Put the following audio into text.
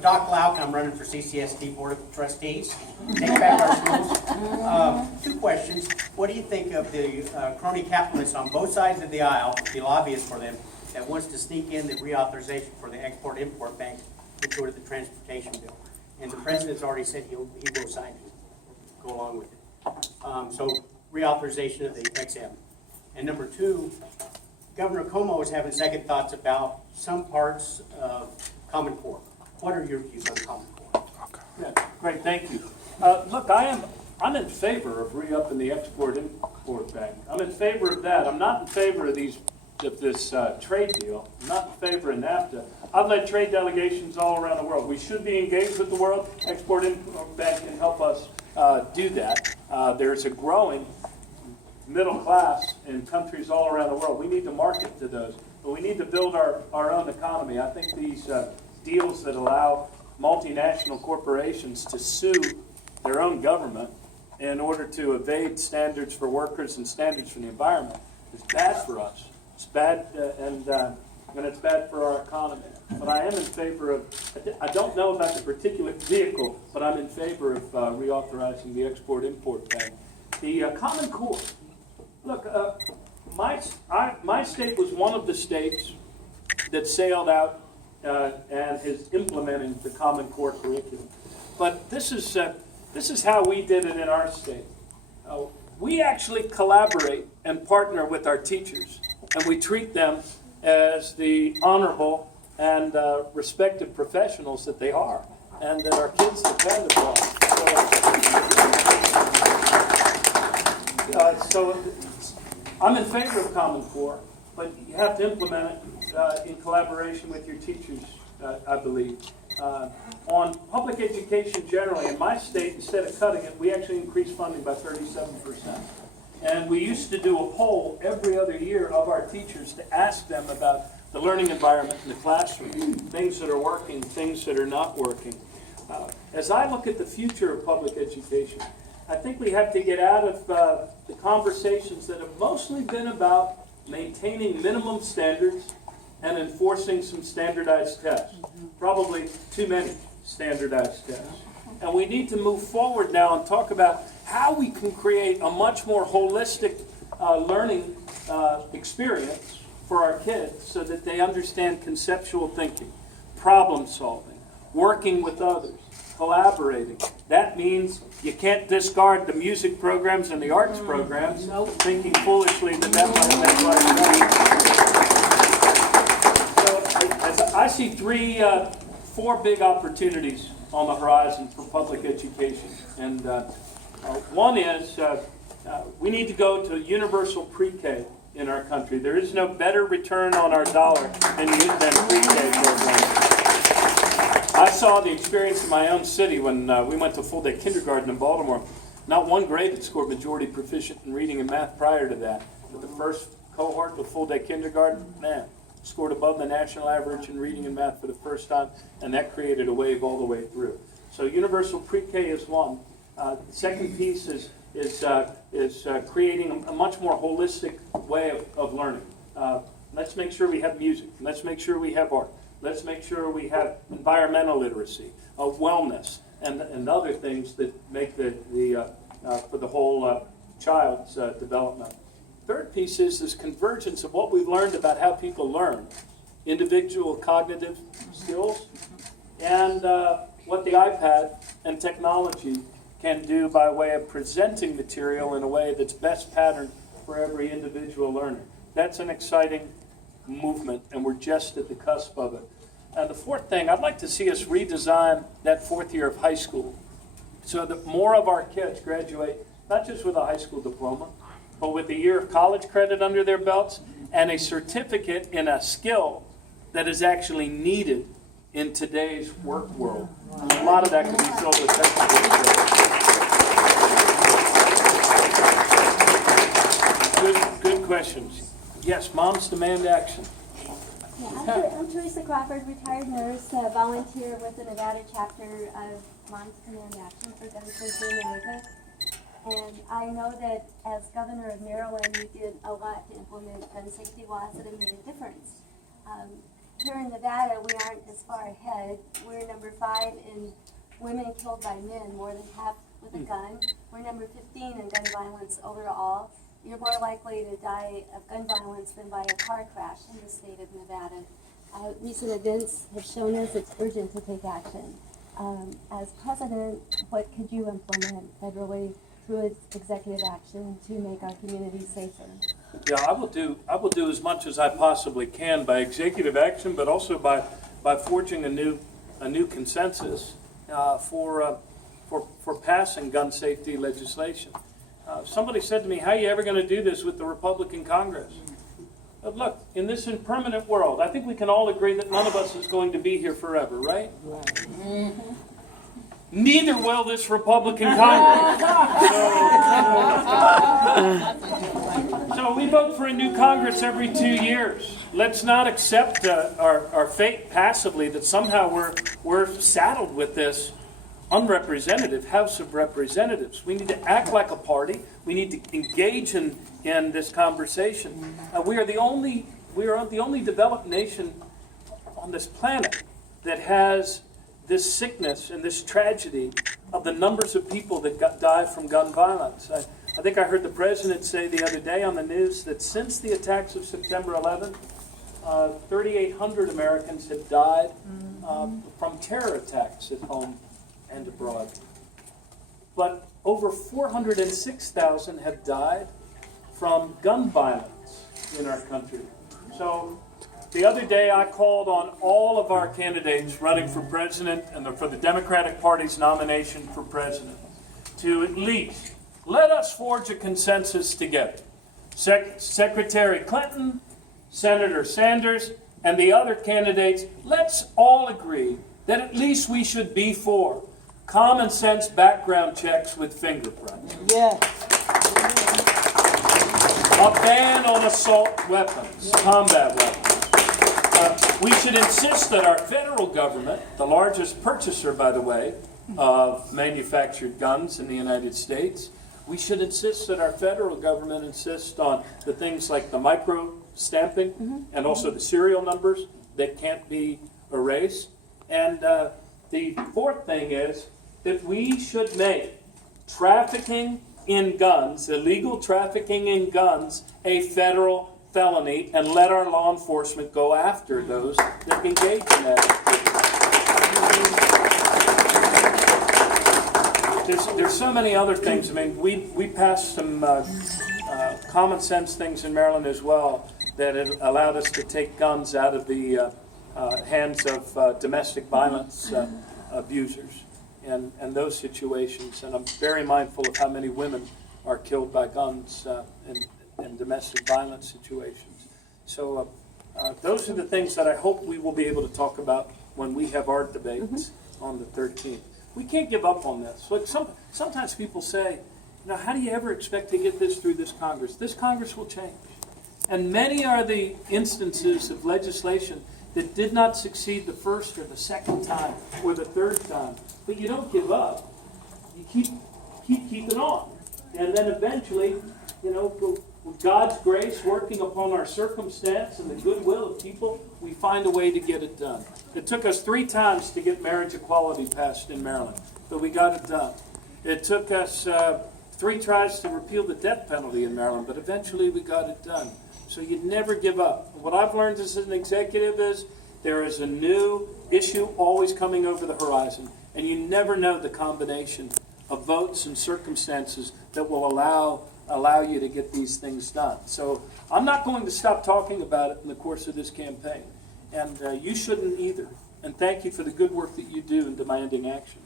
Doc Lauk, I'm running for CCSD Board of Trustees. Take back our schools. Two questions. What do you think of the crony capitalists on both sides of the aisle, the lobbyists for them, that wants to sneak in the reauthorization for the Export-Import Bank to go to the transportation bill? And the president's already said he will sign it, go along with it. So reauthorization of the XM. And number two, Governor Cuomo is having second thoughts about some parts of Common Core. What are your views on Common Core? Yeah, great, thank you. Look, I'm in favor of re-upping the Export-Import Bank. I'm in favor of that. I'm not in favor of this trade deal. I'm not in favor of NAFTA. I've led trade delegations all around the world. We should be engaged with the world. Export-Import Bank can help us do that. There's a growing middle class in countries all around the world. We need to market to those, but we need to build our own economy. I think these deals that allow multinational corporations to sue their own government in order to evade standards for workers and standards for the environment is bad for us. It's bad, and it's bad for our economy. But I am in favor of, I don't know about the particular vehicle, but I'm in favor of reauthorizing the Export-Import Bank. The Common Core. Look, my state was one of the states that sailed out and is implementing the Common Core curriculum. But this is how we did it in our state. We actually collaborate and partner with our teachers, and we treat them as the honorable and respected professionals that they are, and that our kids depend upon. So I'm in favor of Common Core, but you have to implement it in collaboration with your teachers, I believe. On public education generally, in my state, instead of cutting it, we actually increased funding by 37%. And we used to do a poll every other year of our teachers to ask them about the learning environment in the classroom, things that are working, things that are not working. As I look at the future of public education, I think we have to get out of the conversations that have mostly been about maintaining minimum standards and enforcing some standardized tests. Probably too many standardized tests. And we need to move forward now and talk about how we can create a much more holistic learning experience for our kids so that they understand conceptual thinking, problem solving, working with others, collaborating. That means you can't discard the music programs and the arts programs, thinking foolishly that might make life better. So I see four big opportunities on the horizon for public education. And one is we need to go to universal pre-K in our country. There is no better return on our dollar than pre-K programs. I saw the experience in my own city when we went to full-day kindergarten in Baltimore. Not one grade had scored majority proficient in reading and math prior to that. But the first cohort of full-day kindergarten, scored above the national average in reading and math for the first time, and that created a wave all the way through. So universal pre-K is one. The second piece is creating a much more holistic way of learning. Let's make sure we have music. Let's make sure we have art. Let's make sure we have environmental literacy, wellness, and other things that make for the whole child's development. Third piece is this convergence of what we've learned about how people learn, individual cognitive skills, and what the iPad and technology can do by way of presenting material in a way that's best patterned for every individual learner. That's an exciting movement, and we're just at the cusp of it. And the fourth thing, I'd like to see us redesign that fourth year of high school so that more of our kids graduate not just with a high school diploma, but with a year of college credit under their belts and a certificate in a skill that is actually needed in today's work world. A lot of that can be filled with technical. Good questions. Yes, Moms Demand Action. Yeah, I'm Teresa Crawford, retired nurse, volunteer with the Nevada chapter of Moms Demand Action for Guns Free America. And I know that as governor of Maryland, you did a lot to implement gun safety laws that have made a difference. here in Nevada, we aren't as far ahead. We're number 5 in women killed by men, more than half with a gun. We're number 15 in gun violence overall. You're more likely to die of gun violence than by a car crash in the state of Nevada. Recent events have shown us it's urgent to take action. As president, what could you implement federally through executive action to make our communities safer? Yeah, I will do as much as I possibly can by executive action, but also by forging a new consensus for passing gun safety legislation. Somebody said to me, "How are you ever going to do this with the Republican Congress?" But look, in this impermanent world, I think we can all agree that none of us is going to be here forever, right? Neither will this Republican Congress. So we vote for a new Congress every 2 years. Let's not accept our fate passively that somehow we're saddled with this unrepresentative House of Representatives. We need to act like a party. We need to engage in this conversation. We are the only developed nation on this planet that has this sickness and this tragedy of the numbers of people that die from gun violence. I think I heard the president say the other day on the news that since the attacks of September 11th, 3,800 Americans have died from terror attacks at home and abroad. But over 406,000 have died from gun violence in our country. So the other day I called on all of our candidates running for president and for the Democratic Party's nomination for president to at least let us forge a consensus together. Secretary Clinton, Senator Sanders, and the other candidates, let's all agree that at least we should be for common sense background checks with fingerprints. Yes. A ban on assault weapons, combat weapons. We should insist that our federal government, the largest purchaser, by the way, of manufactured guns in the United States, we should insist that our federal government insist on the things like the micro stamping and also the serial numbers that can't be erased. And the fourth thing is that we should make trafficking in guns, illegal trafficking in guns, a federal felony and let our law enforcement go after those that engage in that activity. There's so many other things. I mean, we passed some common sense things in Maryland as well that it allowed us to take guns out of the hands of domestic violence abusers and those situations. And I'm very mindful of how many women are killed by guns in domestic violence situations. So those are the things that I hope we will be able to talk about when we have our debates on the 13th. We can't give up on this. Like sometimes people say, how do you ever expect to get this through this Congress? This Congress will change. And many are the instances of legislation that did not succeed the first or the second time or the third time. But you don't give up. You keep keeping on. And then eventually, with God's grace working upon our circumstance and the goodwill of people, we find a way to get it done. It took us 3 times to get marriage equality passed in Maryland, but we got it done. It took us 3 tries to repeal the death penalty in Maryland, but eventually we got it done. So you never give up. What I've learned as an executive is there is a new issue always coming over the horizon, and you never know the combination of votes and circumstances that will allow you to get these things done. So I'm not going to stop talking about it in the course of this campaign, and you shouldn't either. And thank you for the good work that you do in demanding action.